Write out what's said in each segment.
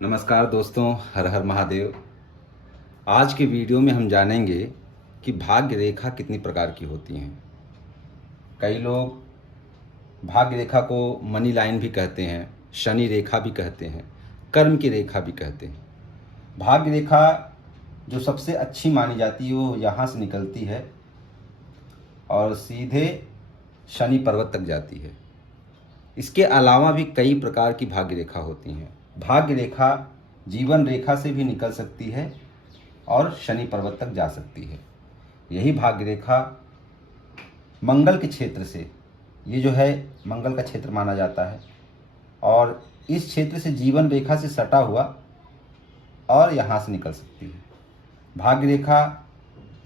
नमस्कार दोस्तों, हर हर महादेव। आज के वीडियो में हम जानेंगे कि भाग्य रेखा कितनी प्रकार की होती हैं। कई लोग भाग्य रेखा को मनी लाइन भी कहते हैं, शनि रेखा भी कहते हैं, कर्म की रेखा भी कहते हैं। भाग्य रेखा जो सबसे अच्छी मानी जाती है वो यहाँ से निकलती है और सीधे शनि पर्वत तक जाती है। इसके अलावा भी कई प्रकार की भाग्य रेखा होती हैं। भाग्य रेखा जीवन रेखा से भी निकल सकती है और शनि पर्वत तक जा सकती है। यही भाग्य रेखा मंगल के क्षेत्र से, ये जो है मंगल का क्षेत्र माना जाता है, और इस क्षेत्र से जीवन रेखा से सटा हुआ और यहाँ से निकल सकती है। भाग्य रेखा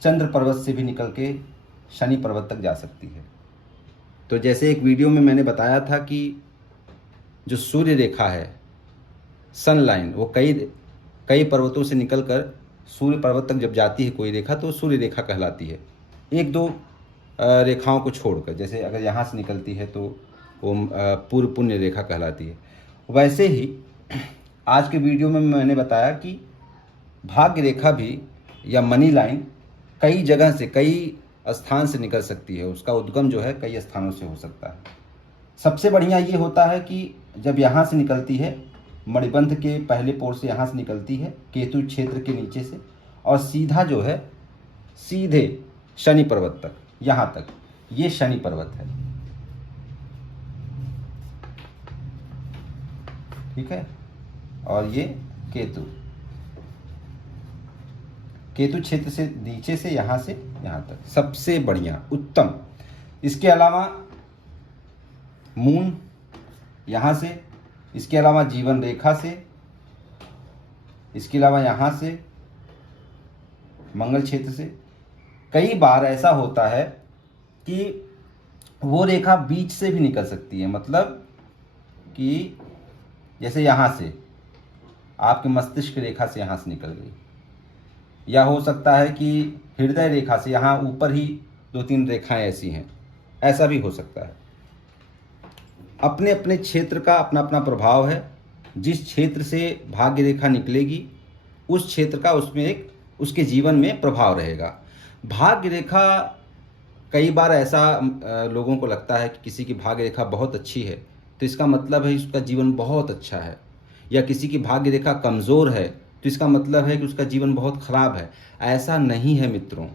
चंद्र पर्वत से भी निकल के शनि पर्वत तक जा सकती है। तो जैसे एक वीडियो में मैंने बताया था कि जो सूर्य रेखा है, सन लाइन, वो कई पर्वतों से निकलकर सूर्य पर्वत तक जब जाती है कोई रेखा तो सूर्य रेखा कहलाती है। एक दो रेखाओं को छोड़कर, जैसे अगर यहाँ से निकलती है तो वो पूर्व पुण्य रेखा कहलाती है। वैसे ही आज के वीडियो में मैंने बताया कि भाग्य रेखा भी या मनी लाइन कई जगह से, कई स्थान से निकल सकती है। उसका उद्गम जो है कई स्थानों से हो सकता है। सबसे बढ़िया ये होता है कि जब यहाँ से निकलती है, मणिबंध के पहले पोर से यहाँ से निकलती है, केतु क्षेत्र के नीचे से, और सीधा जो है सीधे शनि पर्वत तक, यहाँ तक। ये शनि पर्वत है, ठीक है। और ये केतु क्षेत्र से नीचे से यहाँ से यहाँ तक सबसे बढ़िया, उत्तम। इसके अलावा मून यहाँ से, इसके अलावा जीवन रेखा से, इसके अलावा यहाँ से मंगल क्षेत्र से। कई बार ऐसा होता है कि वो रेखा बीच से भी निकल सकती है, मतलब कि जैसे यहाँ से आपके मस्तिष्क रेखा से यहाँ से निकल गई, या हो सकता है कि हृदय रेखा से, यहाँ ऊपर ही दो तीन रेखाएं ऐसी हैं, ऐसा भी हो सकता है। अपने अपने क्षेत्र का अपना अपना प्रभाव है। जिस क्षेत्र से भाग्य रेखा निकलेगी उस क्षेत्र का उसमें उसके जीवन में प्रभाव रहेगा। भाग्य रेखा, कई बार ऐसा लोगों को लगता है कि किसी की भाग्य रेखा बहुत अच्छी है तो इसका मतलब है उसका जीवन बहुत अच्छा है, या किसी की भाग्य रेखा कमज़ोर है तो इसका मतलब है कि उसका जीवन बहुत खराब है। ऐसा नहीं है मित्रों।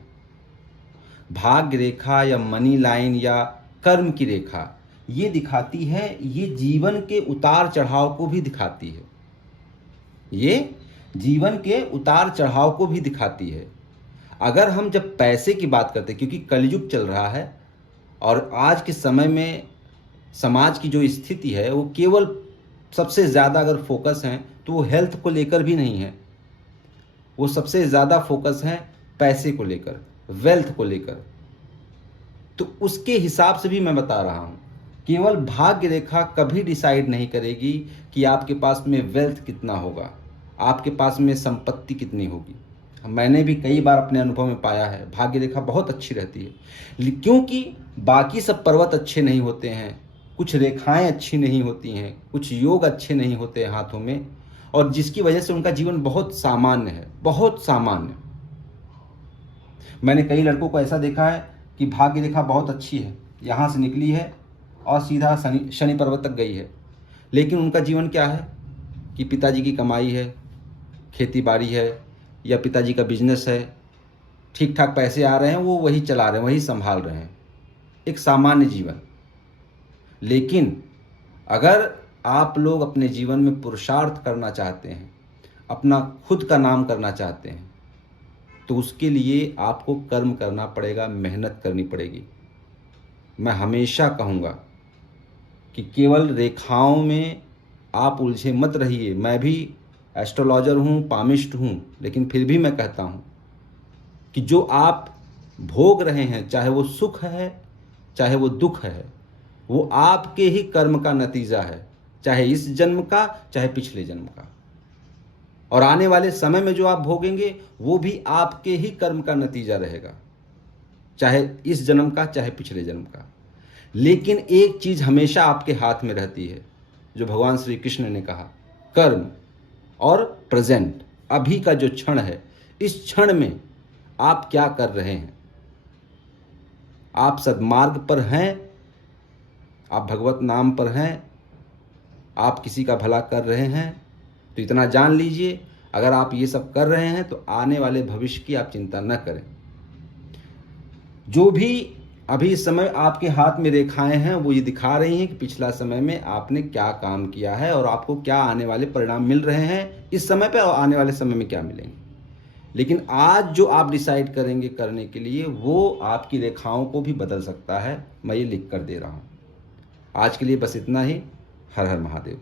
भाग्य रेखा या मनी लाइन या कर्म की रेखा ये दिखाती है, ये जीवन के उतार चढ़ाव को भी दिखाती है। ये जीवन के उतार चढ़ाव को भी दिखाती है। अगर हम जब पैसे की बात करते हैं, क्योंकि कलयुग चल रहा है और आज के समय में समाज की जो स्थिति है वो केवल सबसे ज़्यादा अगर फोकस है तो वो हेल्थ को लेकर भी नहीं है, वो सबसे ज़्यादा फोकस है पैसे को लेकर, वेल्थ को लेकर। तो उसके हिसाब से भी मैं बता रहा हूँ, केवल भाग्य रेखा कभी डिसाइड नहीं करेगी कि आपके पास में वेल्थ कितना होगा, आपके पास में संपत्ति कितनी होगी। मैंने भी कई बार अपने अनुभव में पाया है भाग्य रेखा बहुत अच्छी रहती है, क्योंकि बाकी सब पर्वत अच्छे नहीं होते हैं, कुछ रेखाएं अच्छी नहीं होती हैं, कुछ योग अच्छे नहीं होते हैं हाथों में, और जिसकी वजह से उनका जीवन बहुत सामान्य है, बहुत सामान्य। मैंने कई लड़कों को ऐसा देखा है कि भाग्य रेखा बहुत अच्छी है, यहाँ से निकली है और सीधा शनि पर्वत तक गई है, लेकिन उनका जीवन क्या है कि पिताजी की कमाई है, खेती बाड़ी है, या पिताजी का बिजनेस है, ठीक ठाक पैसे आ रहे हैं, वो वही चला रहे हैं, वही संभाल रहे हैं, एक सामान्य जीवन। लेकिन अगर आप लोग अपने जीवन में पुरुषार्थ करना चाहते हैं, अपना खुद का नाम करना चाहते हैं, तो उसके लिए आपको कर्म करना पड़ेगा, मेहनत करनी पड़ेगी। मैं हमेशा कहूँगा कि केवल रेखाओं में आप उलझे मत रहिए। मैं भी एस्ट्रोलॉजर हूँ, पामिस्ट हूँ, लेकिन फिर भी मैं कहता हूँ कि जो आप भोग रहे हैं, चाहे वो सुख है चाहे वो दुख है, वो आपके ही कर्म का नतीजा है, चाहे इस जन्म का चाहे पिछले जन्म का। और आने वाले समय में जो आप भोगेंगे वो भी आपके ही कर्म का नतीजा रहेगा, चाहे इस जन्म का चाहे पिछले जन्म का। लेकिन एक चीज हमेशा आपके हाथ में रहती है, जो भगवान श्री कृष्ण ने कहा, कर्म। और प्रेजेंट, अभी का जो क्षण है, इस क्षण में आप क्या कर रहे हैं। आप सद्मार्ग पर हैं, आप भगवत नाम पर हैं, आप किसी का भला कर रहे हैं, तो इतना जान लीजिए, अगर आप ये सब कर रहे हैं तो आने वाले भविष्य की आप चिंता न करें। जो भी अभी इस समय आपके हाथ में रेखाएं हैं वो ये दिखा रही हैं कि पिछला समय में आपने क्या काम किया है और आपको क्या आने वाले परिणाम मिल रहे हैं इस समय पे और आने वाले समय में क्या मिलेंगे। लेकिन आज जो आप डिसाइड करेंगे करने के लिए वो आपकी रेखाओं को भी बदल सकता है। मैं ये लिख कर दे रहा हूँ। आज के लिए बस इतना ही। हर हर महादेव।